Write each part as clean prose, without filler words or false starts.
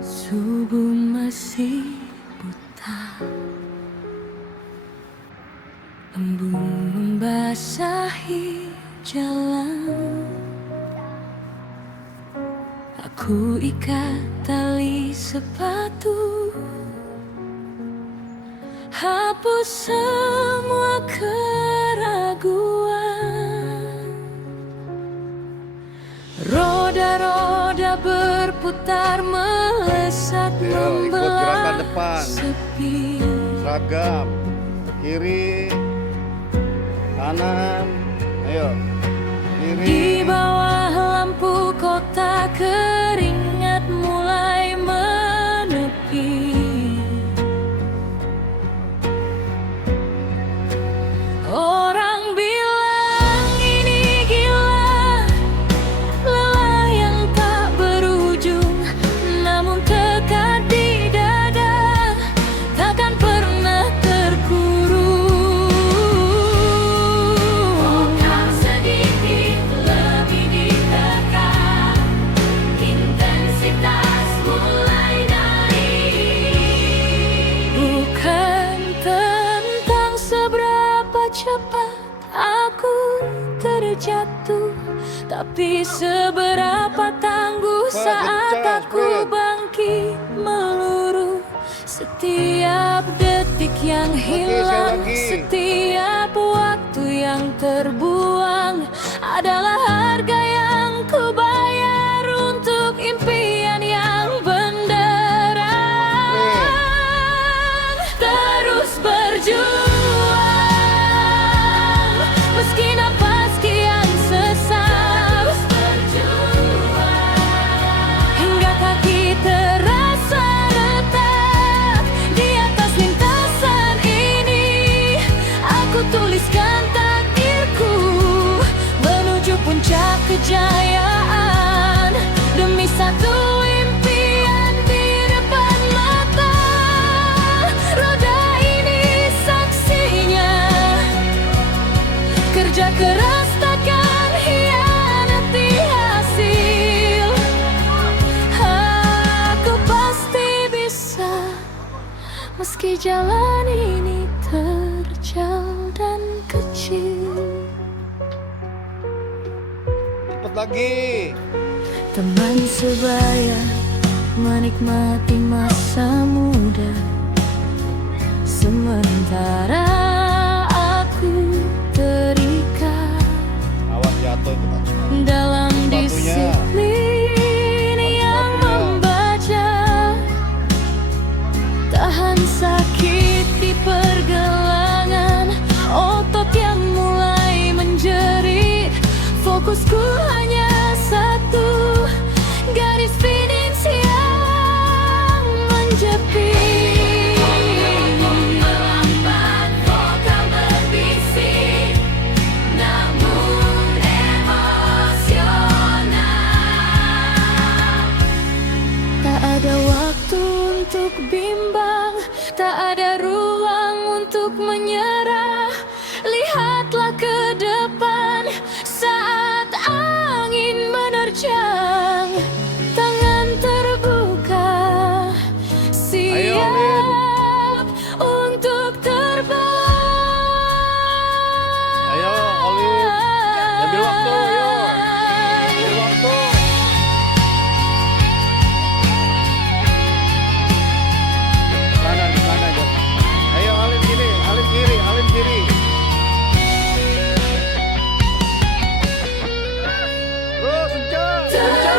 Subuh masih buta, embun membasahi jalan. Aku ikat tali sepatu, hapus semua keraguan. Roda-roda berputar melesat membelah sepi. Seragam kiri kanan, ayo kiri. Di bawah lampu kota keringat mulai menepi. Orang bilang ini gila, lelah yang tak berujung, namun tekad di dada takkan pernah terkurung. Bukan sedikit lebih ditekan, intensitas mulai naik. Bukan tentang seberapa cepat aku terjatuh, tapi seberapa tangguh saat aku bangkit meluruh. Setiap detik yang hilang, setiap waktu yang terbuang adalah harga yang ku bayar untuk impian yang benderang. Terus berjuang meski napas kian sesak, hingga kaki terasa retak. Di atas lintasan ini aku tuliskan takdirku menuju puncak kejayaan demi satu impian di depan mata. Roda ini saksinya, kerja keras takkan hianati hasil. Aku pasti bisa, meski jalan ini terjal dan kecil. Cepet lagi. Teman sebaya menikmati masa muda, sementara aku terikat Awas jatuh itu Pak. dalam Sepatunya. disiplin yang membaca. Tahan sakit di pergelangan, otot yang mulai menjerit. Fokusku hanya satu, garis finish yang menjepit. Melambat vokal berbisik, namun emosional. Tak ada waktu untuk bimbang, tak ada ruang untuk menyerah. Lihatlah ke depan saat angin menerjang. Tangan terbuka, siap untuk terbang. Ayo Olin, ambil waktu, ayo. Ambil waktu. Kanan aja. Ayo Alin kiri, Alin kiri, Alin kiri. Terus kencang, kencang.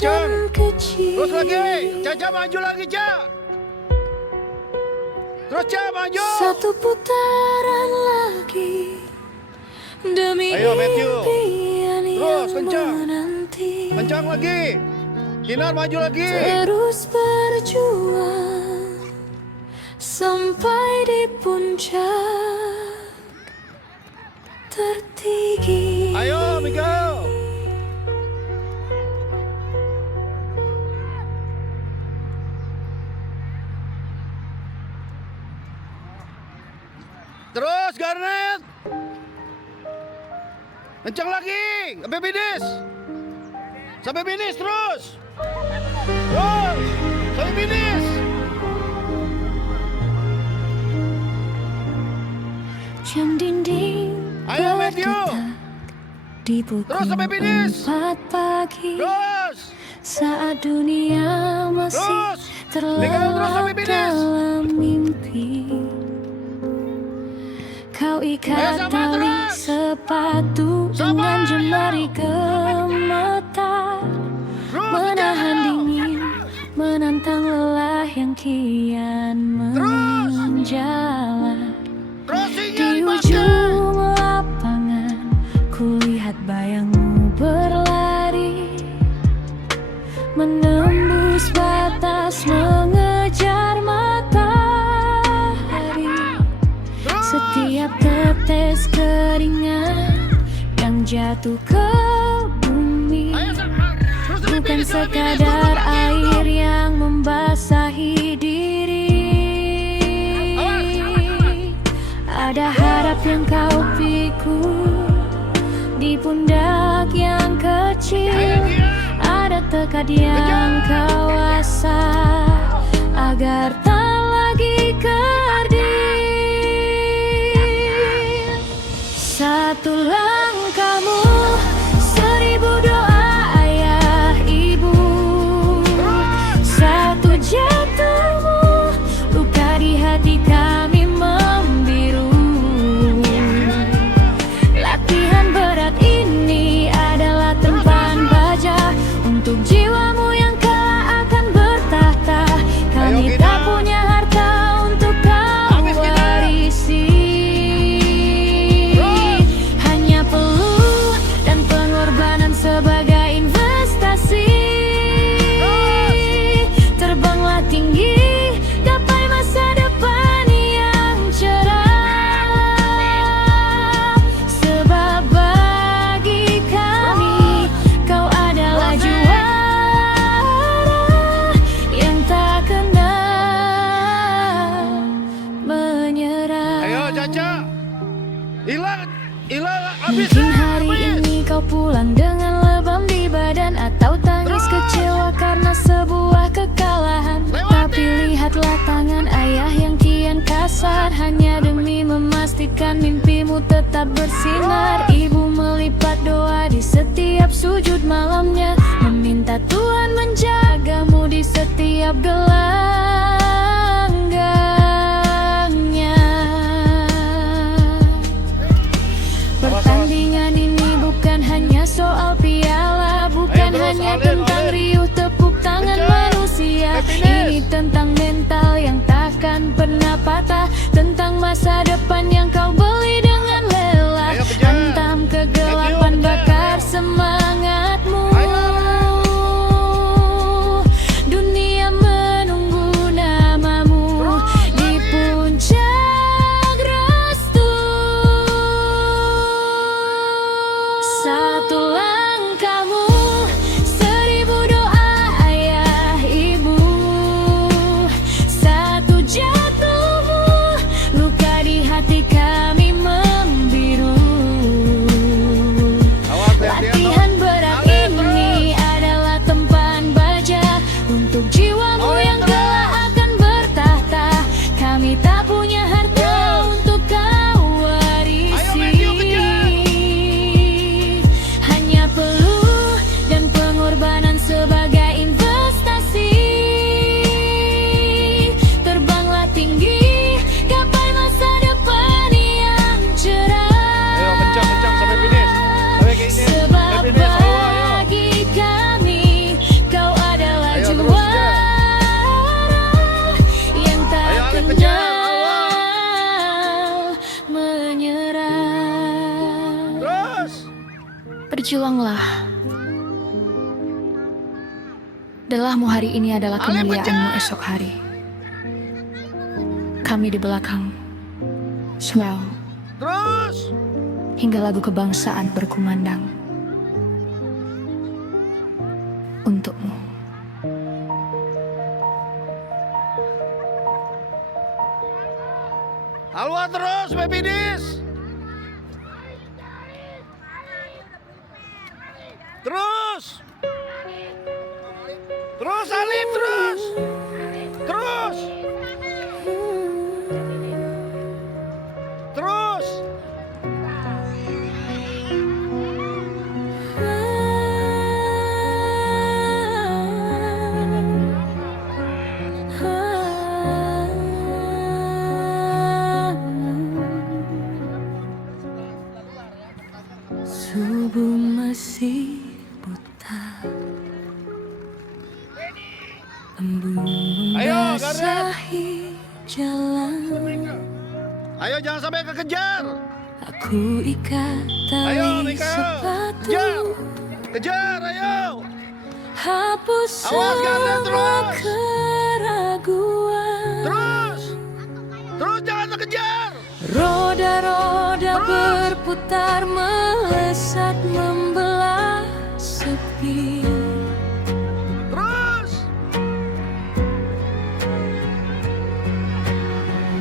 kencang. dan kecil. Terus lagi. Caca maju lagi, Ca. Terus, Ca, maju. Satu putaran lagi demi Ayo, Matthew. impian Terus, yang kencang. menanti. Kencang lagi. Kinar maju lagi. Terus berjuang sampai di puncak tertinggi. Ayo, Miguel. Terus, Garnet. Kencang lagi. Sampai finish. Sampai finish terus. Terus. Sampai finish. Jam dinding Ayo, Matthew. berdetak di Terus pukul sampai finish. 4 pagi. Terus. Saat dunia masih Terus. Miguel, terus sampai terlelap finish. dalam mimpi. Kau Ayo, ikat sama tali terus. sepatu Sama, dengan ayo. jemari gemetar, Terus, menahan Miguel. dingin, menantang lelah yang kian Terus. menjalar. Crossingnya Di dipakai. ujung lapangan, kulihat bayangmu berlari, menembus batas, mengejar matahari. Terus. Setiap tetes keringat yang jatuh ke bumi Ayo, sama. Terus sampai bukan finish, sampai finish. sekadar Terus, air yang membasahi diri. Ada harap yang kau pikul di pundak yang kecil. Ada tekad yang kau asah agar tak lagi kerdil. Satu langkahmu, 1000 doa ayah ibu. Satu jatuhmu, luka di hati kami membiru. Latihan berat ini adalah tempahan baja untuk jiwamu yang kelak akan bertahta. Kami Ayo, tak Gina. punya harta untuk kau Habis, Gina. warisi. Hanya peluh dan pengorbanan sebagai investasi. Terbanglah tinggi, gapai masa depan yang cerah. Sebab bagi kami kau adalah juara yang tak kenal menyerah. Ayo, Caca. Hilang. Hilang. Habis. Mungkin hari habis. ini kau pulang dengan lebam di badan atau tangis kecewa karena sebuah kekalahan. Tapi lihatlah tangan ayah yang kian kasar, hanya demi memastikan mimpimu tetap bersinar. Ibu melipat doa di setiap sujud malamnya, meminta Tuhan menjagamu di setiap gelanggangnya. Pertandingan ini bukan hanya soal piala, bukan Ayo terus, hanya Alin, tentang Alin. riuh tepuk tangan Kencang. manusia. Happiness. Ini tentang mental yang takkan pernah patah, tentang masa depan yang kau beli dengan lelah. Ayo, kejar. Hantam kegelapan, Matthew, kejar. bakar semangatmu. Ayo. Dunia menunggu namamu Terus, di Alin. puncak restu. Satu langkahmu, 1000 doa ayah ibu. Satu jatuhmu, luka di hati kami Berjuanglah. Delahmu hari ini adalah kemuliaanmu esok hari. Kami di belakang. Smell. Terus. Hingga lagu kebangsaan berkumandang. Untukmu. Halwa terus, Baby Dis. Terus. Terus, Alif, terus. Terus. Terus. Subuh masih buta, embun membasahi jalan. Ayo jangan sampai kekejar. Aku ikat Ayo, tali Mika. sepatu. Kejar. Kejar, ayo. Hapus Awas, Ganda, semua terus. keraguan. Terus. Terus jangan terkejar. Roda-roda Terus. berputar melesat membelah sepi. Terus.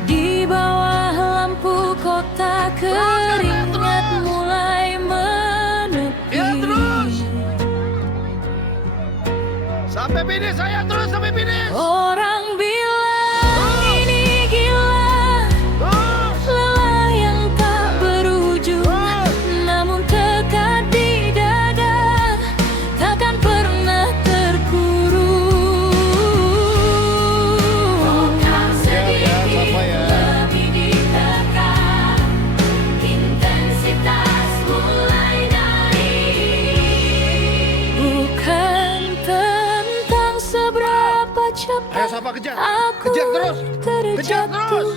Di bawah lampu kota keringat terus. mulai menepi. Ya, terus. Sampai finish, saya terus sampai finish. Orang bilang ini gila, Terus. lelah yang tak berujung. Terus. Namun tekad di dada takkan pernah terkurung. Sapa ya. Lebih ditekan, intensitas mulai naik. Bukan tentang seberapa Ayo cepat Sapa kejar. aku Kejar terus. Kejar terus. terjatuh,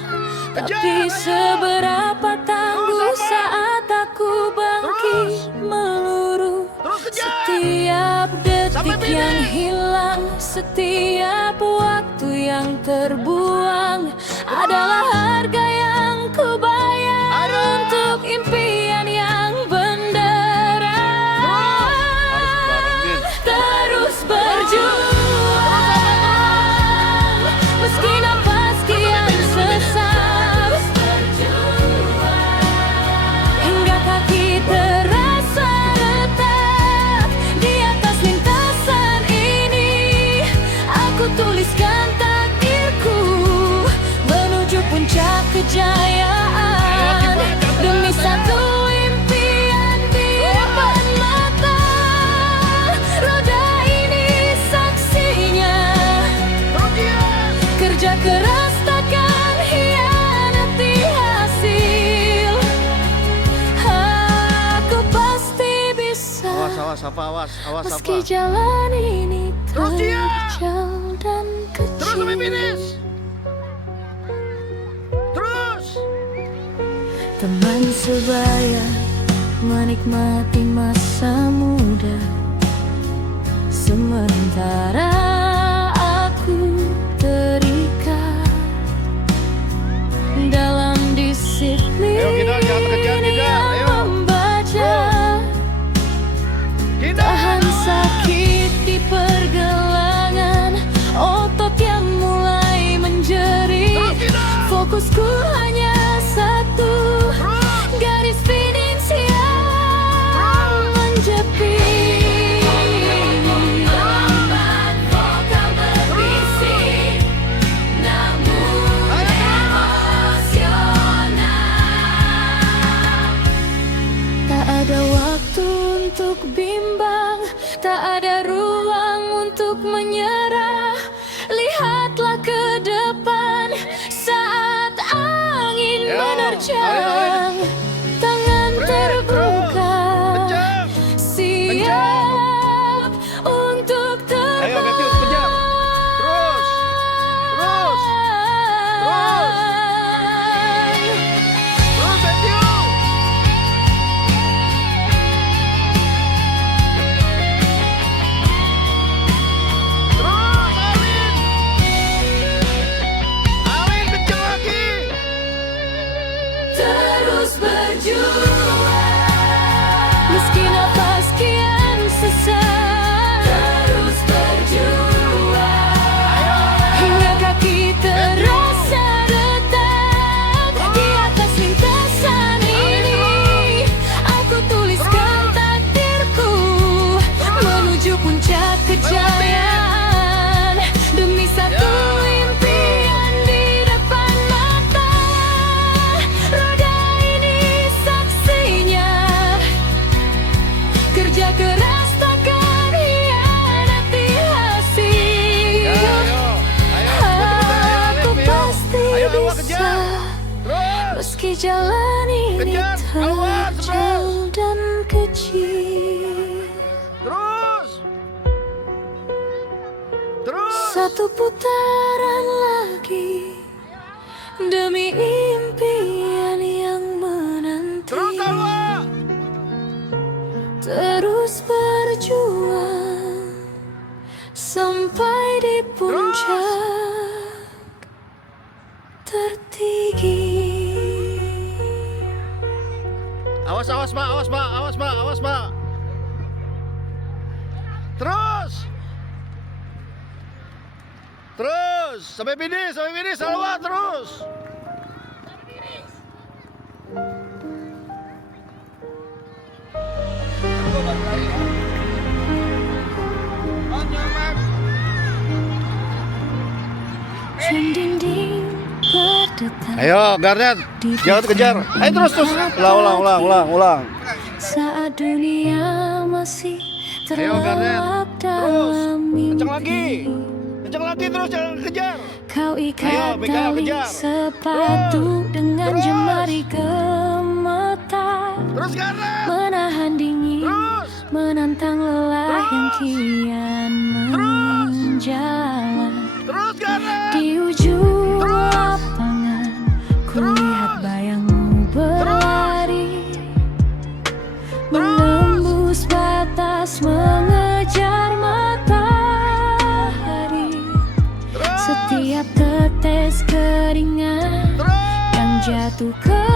Kejar. tapi ayo. seberapa tangguh Terus, apa? saat aku bangkit Terus. meluru. Terus kejar. Setiap Sampai detik yang finish. hilang, setiap waktu yang terbuang adalah harga yang kubayar Ayo. untuk impian yang benderang. Terus berjuang, meski nafas kian sesak, hingga kaki terasa retak. Di atas lintasan ini, aku tuliskan takdirku menuju puncak kejayaan demi satu impian di depan mata. Roda ini saksinya, Terus dia. kerja keras takkan hianati hasil. Aku pasti bisa, Awas, awas, Sapa, awas, awas, Sapa. meski jalan ini Terus dia. terjal dan Terus sampai kecil. finish. Terus. Teman sebaya menikmati masa muda, sementara aku terikat dalam disiplin Ayo, kita jangan kejar, kita. yang Ayo. membaca. Kita. Tahan sakit di pergelangan, otot yang mulai menjerit. Terus kita. Fokusku hanya satu, Terus. garis finish yang menjepit. Lambat vokal berbisik, namun emosional. Tak ada waktu untuk bimbang, tak ada ruang untuk menyerah. Lihatlah ke depan saat angin Yo, menerjang. Tangan terbuka, Kejar. siap untuk terbang. Ayo, Matthew, kejar. Terus. Terus. Terus. Terus, Matthew. sebuah kejayaan demi satu impian di depan mata. Roda ini saksinya, kerja keras takkan hianati hasil. Aku pasti bisa, meski jalan ini terjal dan kecil. Satu putaran lagi demi impian yang menanti. Terus berjuang sampai di puncak tertinggi. Awas, awas, Pak, awas, Pak, awas, Pak, awas, Pak. Terus, sampai finish, Salwa, terus. Dinding berdetak. Ayo, Garnet, jangan kejar. Ayo terus, ulang. Saat dunia masih Ayo, Garnet, terlelap terus. dalam mimpi. Kencang lagi terus, jangan kejar. Kau ikat Mika, tali kejar. sepatu dengan Terus. jemari gemetar, Terus, Garnet. menahan dingin, Terus. menantang lelah yang kian menjalar. Terus, Garnet. Di ujung Terus. lapangan kulihat bayangmu berlari, menembus batas mengejar matahari. Setiap tetes keringat yang jatuh ke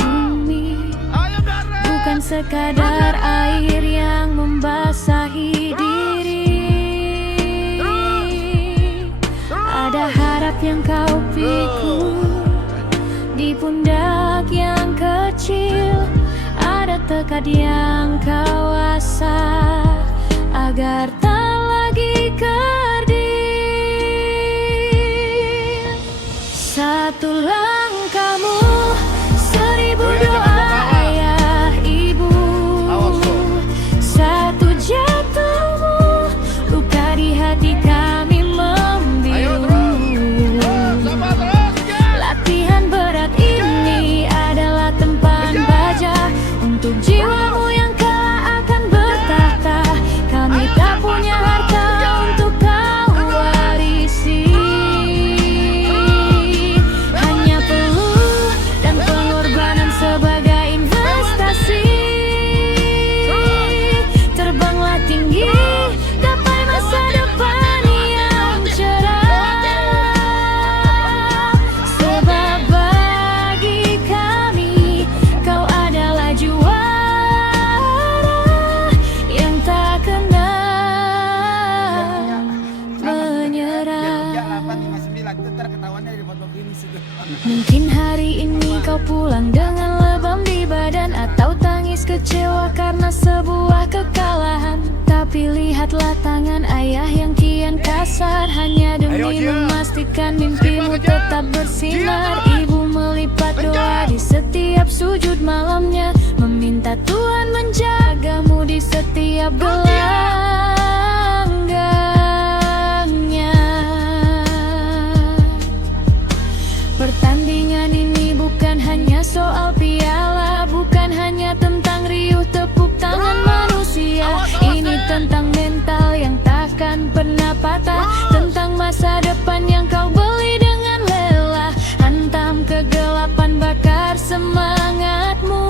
bumi Ayo, Garnet. bukan sekadar air yang membasahi diri. Ada harap yang kau pikul di pundak yang kecil. Ada tekad yang kau asah agar tak lagi kerdil. Satu langkahmu, seribu doa ayah ibu. Satu jatuhmu, luka di hati kami membiru. Latihan berat ini adalah tempat baja untuk jiwamu yang kelak akan bertahta. Kami tak punya harta untuk kau warisi, hanya peluh dan pengorbanan sebagai investasi. Terbanglah tinggi, gapai masa depan yang cerah. Sebab bagi kami kau adalah juara yang tak kenal menyerah. Mungkin hari ini kau pulang dengan lebam di badan, atau tangis kecewa karena sebuah kekalahan. Tapi lihatlah tangan ayah yang kian kasar, hanya demi memastikan mimpimu tetap bersinar. Ibu melipat doa di setiap sujud malamnya, meminta Tuhan menjagamu di setiap gelanggangnya. Pertandingan ini bukan hanya soal piala, bukan hanya tentang riuh tepuk tangan manusia. Ini tentang mental yang takkan pernah patah, tentang masa depan yang kau beli dengan lelah. Hantam kegelapan, bakar semangatmu.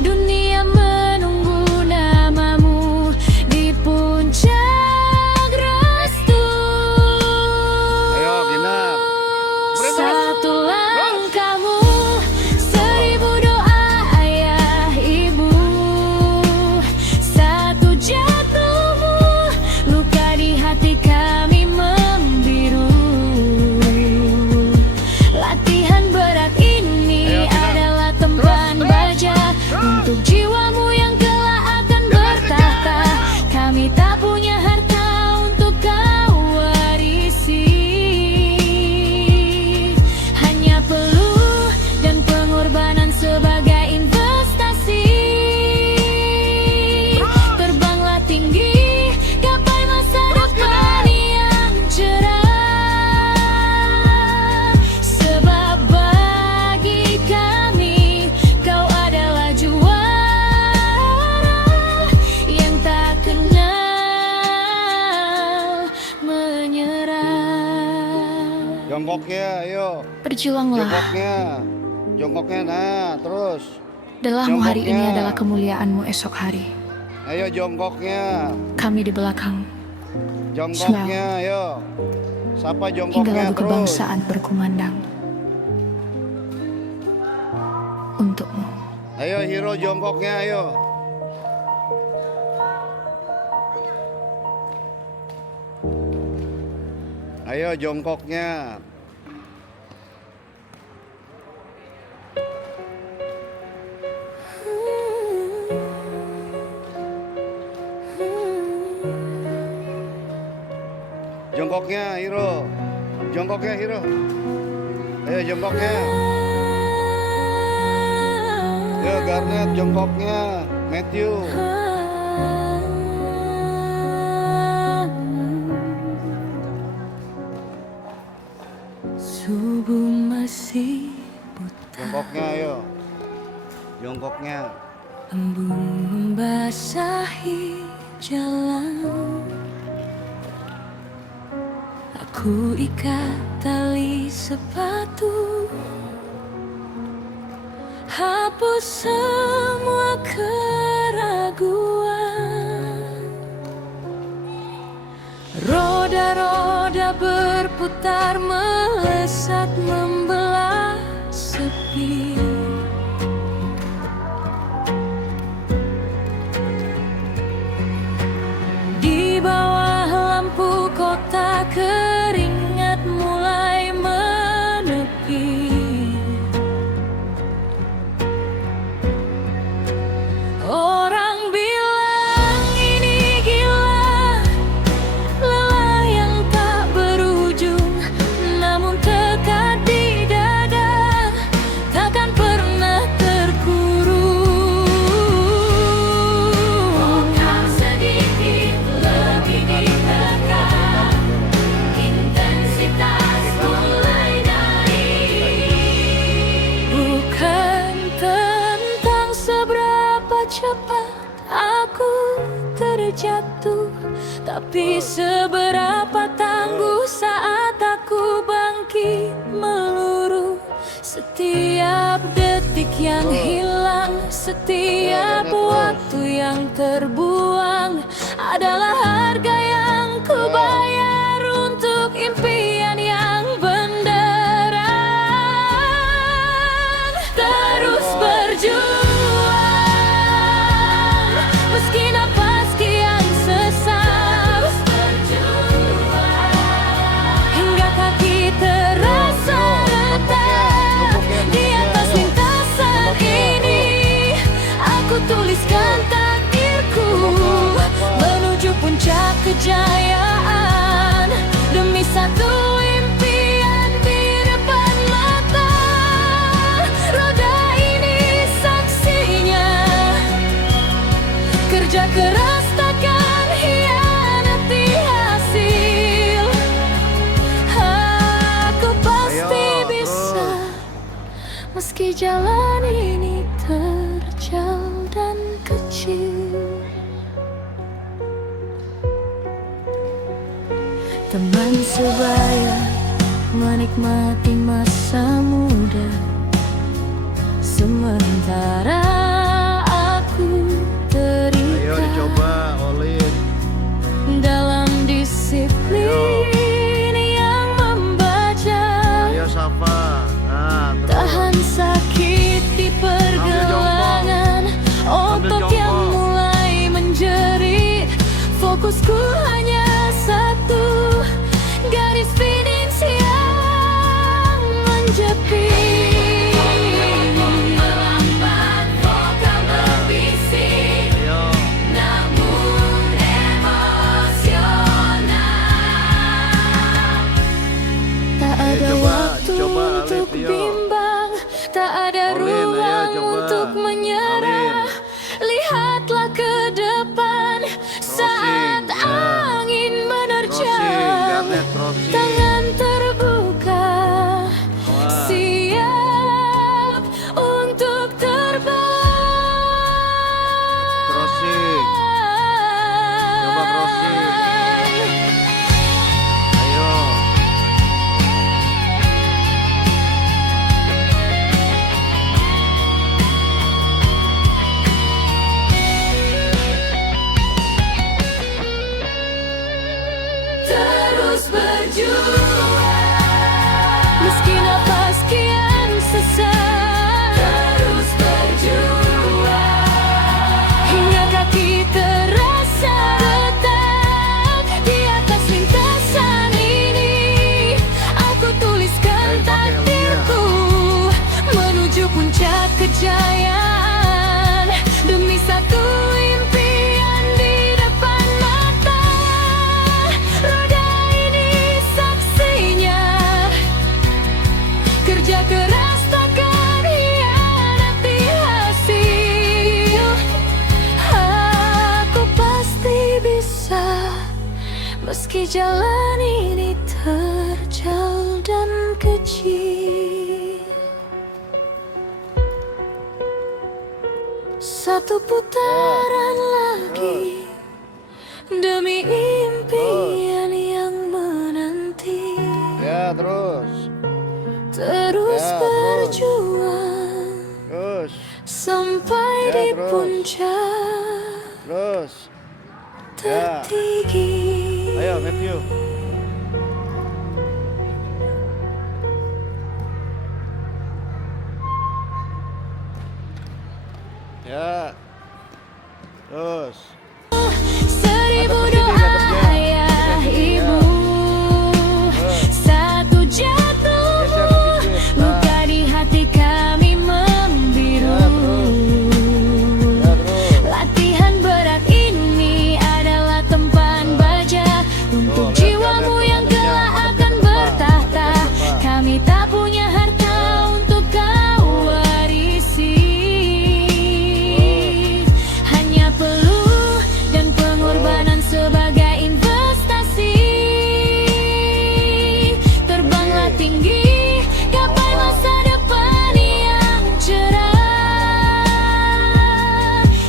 Dunia menunggu namamu di puncak restu. Ayo, genap. Satu langkahmu, seribu doa ayah ibu. Satu jatuhmu, luka di hati kami membiru. Latihan Jongkoknya, ayo. Berjuanglah. Jongkoknya. Jongkoknya, nah, terus. Delahmu hari ini Jongkoknya. adalah kemuliaanmu esok hari. Ayo jongkoknya. Kami di belakang. Jongkoknya, ayo. Sapa Hingga jongkoknya lagu terus. kebangsaan berkumandang. Untukmu. Ayo hero jongkoknya, ayo. Ayo jongkoknya. Jongkoknya hero. Jongkoknya hero. Ayo jongkoknya. Ayo Garnet jongkoknya. Matthew. Subuh masih buta, Jongkoknya ayo. Jongkoknya. embun membasahi jalan. Aku ikat tali sepatu, hapus semua keraguan. Roda-roda berputar melesat membelah sepi. Di bawah lampu kota keringat mulai menepi. Orang bilang ini gila, lelah yang tak berujung, namun tekad di dada takkan pernah terkurung. Bukan sedikit lebih ditekan, intensitas mulai naik. Bukan tentang seberapa cepat aku terjatuh, tapi seberapa tangguh saat aku bangkit meluru. Setiap detik yang hilang, setiap waktu yang terbuang adalah harga yang ku bayar untuk impian yang benderang. Terus berjuang, meski napas kian sesak, hingga kaki terasa retak. Di atas lintasan ini aku tuliskan takdirku menuju puncak kejayaan demi satu impian di depan mata. Roda ini saksinya, kerja keras takkan hianati hasil. Aku pasti Ayo, bisa, meski jalan ini terjal dan kecil. Teman sebaya menikmati masa muda, sementara aku Ayo terikat dicoba Olin. dalam disiplin yang membaca. Ayo Safa. Nah, terus. Tahan sakit di pergelangan, otot jongkok. yang mulai menjerit. Fokusku hanya satu, garis finish yang menjepit. dewasa. Meski jalan ini terjal dan kecil, satu putaran lagi demi impian yang menanti. Ya, terus. Terus Ya, berjuang Terus. sampai Ya, di terus. puncak Terus. Ya. tertinggi. Ayo, Matthew. Ya. Terus. Seribu Ngadep ke sini, doa ngadepnya. ayah Ke sini, ya. ibu, Terus. satu jatuh Geser sedikit. Nah. luka di hati kami membiru. Ya, terus. Ya, terus. Latihan berat ini adalah tempat baja untuk lihat, jiwamu lihat, yang ngadepnya, kelak ngadep akan ke depan, bertahta. ngadep ke depan. Kami tak punya harta untuk kau warisi, hanya peluh dan pengorbanan sebagai investasi. Terbanglah Lagi. tinggi, gapai masa depan yang cerah.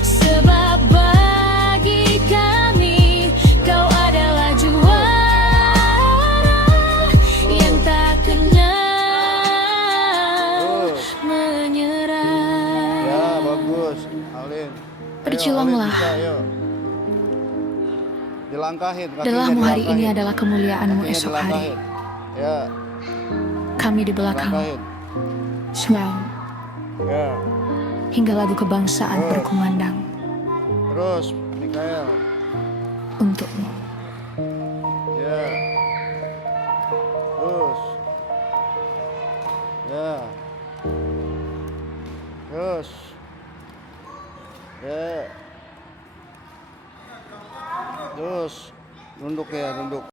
Sebab bagi kami kau adalah juara yang tak kenal menyerah. Ya, bagus. Alin. Ayo, Berjuanglah. Alin, bisa, ayo. Dilangkahin kakinya, Dalammu hari ini dilangkahin. adalah kemuliaanmu Kakinya esok hari. dilangkahin. Ya, Kami di belakang dilangkahin. selalu Ya. hingga lagu kebangsaan Terus. berkumandang Terus, Mikael. untukmu. Ya. Terus. Ya. Terus. Ya. Terus. Nunduk ya, nunduk.